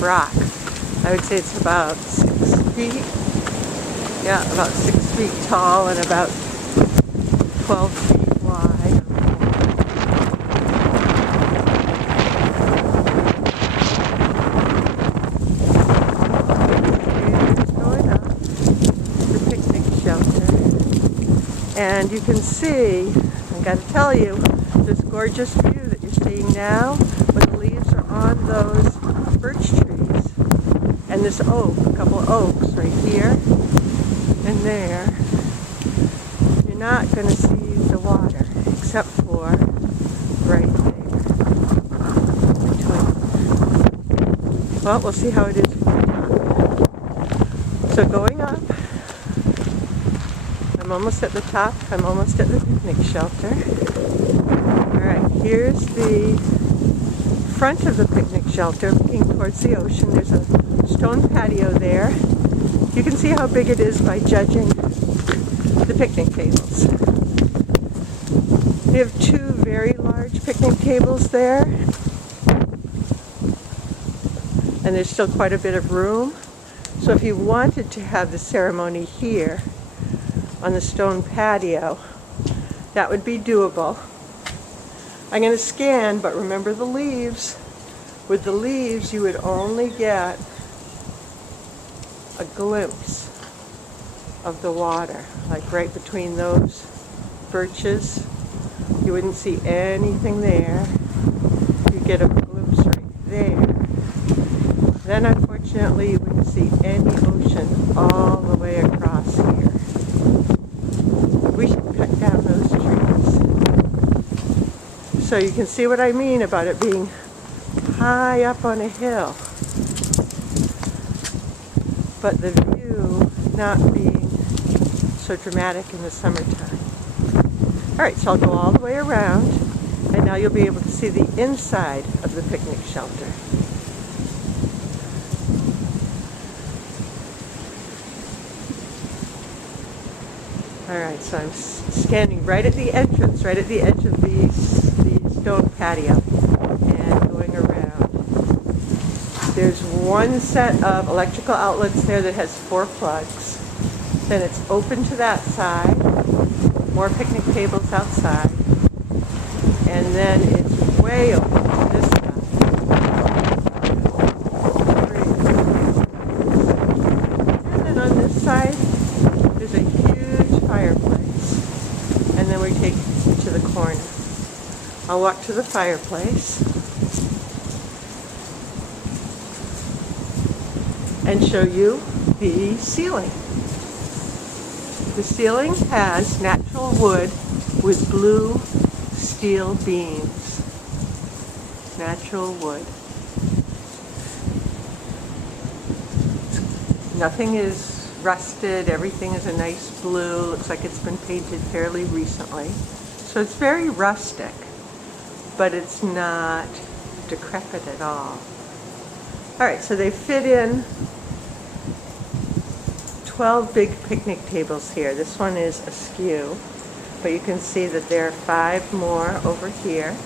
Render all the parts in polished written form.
rock. I would say it's about 6 feet. Yeah, about 6 feet tall and about 12 feet wide. Here's going up the picnic shelter. And you can see, I gotta tell you, this gorgeous view that you're seeing now when the leaves are on those birch trees. And this oak, a couple of oaks right here and there. You're not going to see the water except for right there. Between. Well, we'll see how it is from the top. So going up, I'm almost at the top. I'm almost at the picnic shelter. Alright, here's the front of the picnic shelter looking towards the ocean. There's a stone patio there. You can see how big it is by judging the picnic tables. We have two very large picnic tables there. And there's still quite a bit of room. So if you wanted to have the ceremony here on the stone patio, that would be doable. I'm going to scan, but remember the leaves. With the leaves, you would only get a glimpse of the water, like right between those birches. You wouldn't see anything there. You get a glimpse right there. Then, unfortunately, you wouldn't see any ocean all the way across here. We should cut down those trees. So you can see what I mean about it being high up on a hill, but the view not being so dramatic in the summertime. Alright, so I'll go all the way around, and now you'll be able to see the inside of the picnic shelter. Alright, so I'm standing right at the entrance, right at the edge of the stone patio, and going around. There's one set of electrical outlets there that has 4 plugs. Then it's open to that side, more picnic tables outside, and then it's way open to this side. And then on this side, there's a huge fireplace. And then we take it to the corner. I'll walk to the fireplace and show you the ceiling. The ceiling has natural wood with blue steel beams. Natural wood. Nothing is rusted, everything is a nice blue. Looks like it's been painted fairly recently. So it's very rustic, but it's not decrepit at all. Alright, so they fit in 12 big picnic tables here. This one is askew, but you can see that there are 5 more over here,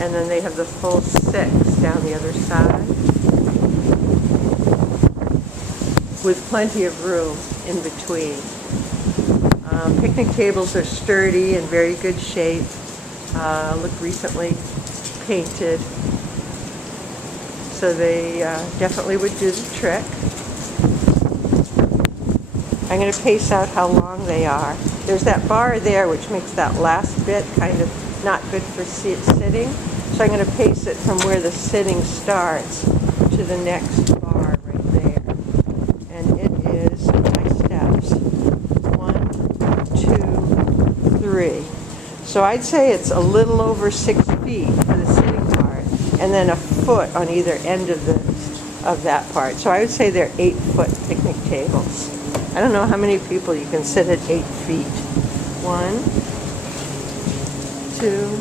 and then they have the full 6 down the other side, with plenty of room in between. Picnic tables are sturdy and very good shape. Look recently painted, so they definitely would do the trick. I'm going to pace out how long they are. There's that bar there which makes that last bit kind of not good for sitting. So I'm going to pace it from where the sitting starts to the next bar right there. And it is my steps. 1, 2, 3. So I'd say it's a little over 6 feet for the sitting part, and then a foot on either end of that part. So I would say they're 8-foot picnic tables. I don't know how many people you can sit at 8 feet. 1, 2,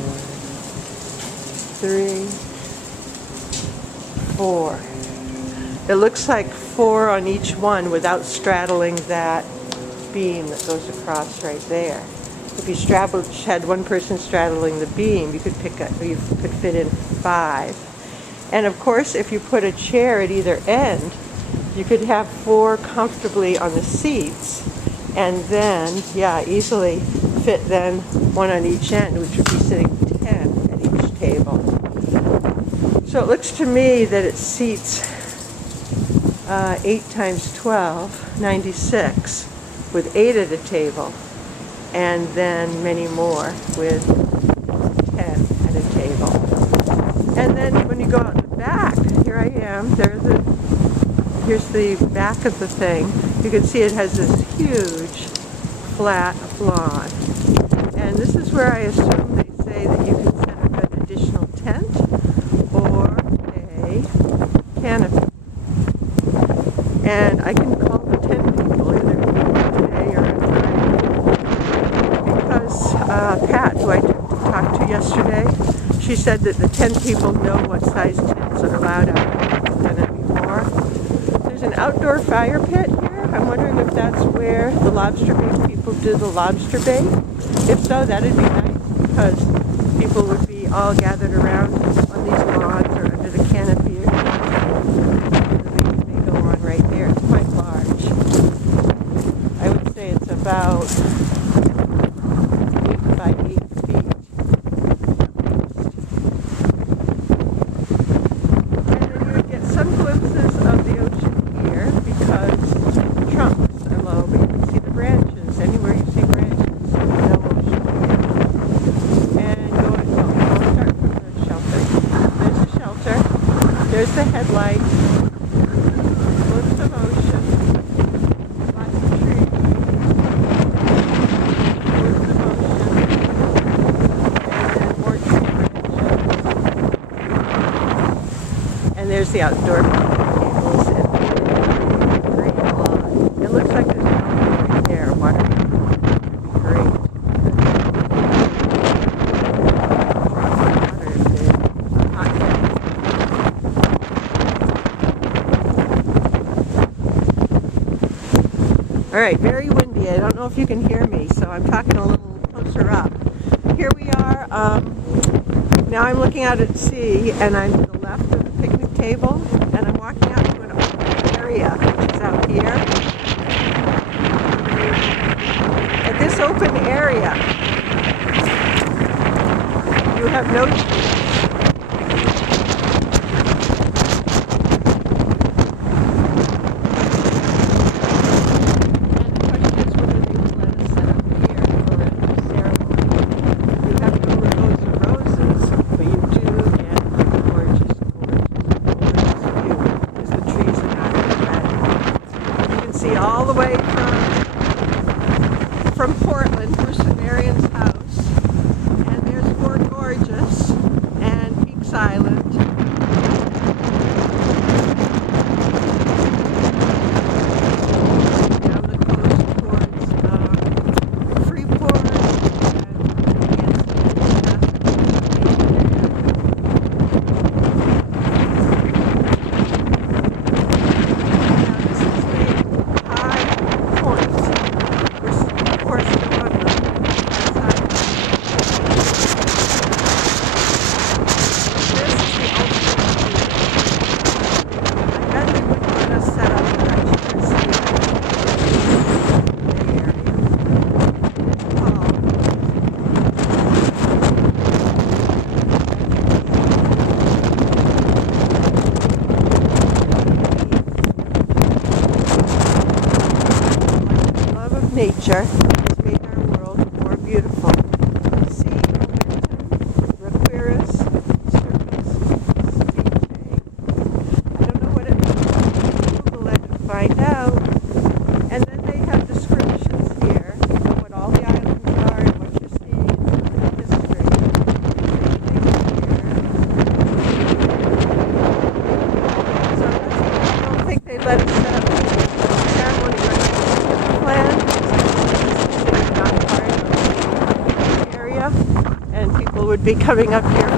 3, 4. It looks like 4 on each one without straddling that beam that goes across right there. If you had one person straddling the beam, you could fit in 5. And of course, if you put a chair at either end, you could have 4 comfortably on the seats, and then, yeah, easily fit then 1 on each end, which would be sitting 10 at each table. So it looks to me that it seats 8 times 12, 96, with 8 at a table, and then many more with 10 at a table. And then when you go out in the back, here I am, here's the back of the thing. You can see it has this huge flat lawn. And this is where I assume they say that you can set up an additional tent or a canopy. And I can call the tent people either today or on Friday. Because Pat, who I talked to yesterday, she said that the tent people know what size tents are allowed out there anymore. There's an outdoor fire pit here. I'm wondering if that's where the lobster bait people do the lobster bait. If so, that'd be nice because people would be all gathered around on these lawns or under the canopy. The bait may go on right there. It's quite large. I would say it's about 8 by 8 feet. And then you would get some glimpses of the ocean here because the trunks are low, but you can see the branches. Anywhere you see branches, no ocean here. And I'll start from the shelter. There's the shelter. There's the headlight. Lots of ocean. Lots of trees. Lots of ocean. And then more tree branches. And there's the outdoor tables and the green lawn. It looks like there's water right there. Water would be great. Water is a hot day. All right, very windy. I don't know if you can hear me, so I'm talking a little closer up. Here we are. Now I'm looking out at sea, and I'm to the left of the picnic table, and I'm walking out to an open area, which is out here. At this open area, you have no trees. All the way from Portland, Bruce and Marion's house, and there's Fort Gorgeous and Peaks Island. Down the coast towards Freeport nature has made our world more beautiful. See momentum, Raquiris, surface, speed. I don't know what it means. Google it and find out. And then they have descriptions here of what all the islands are and what you're seeing and the history. So I don't think they let us set up a ceremony like plan. Would be coming up here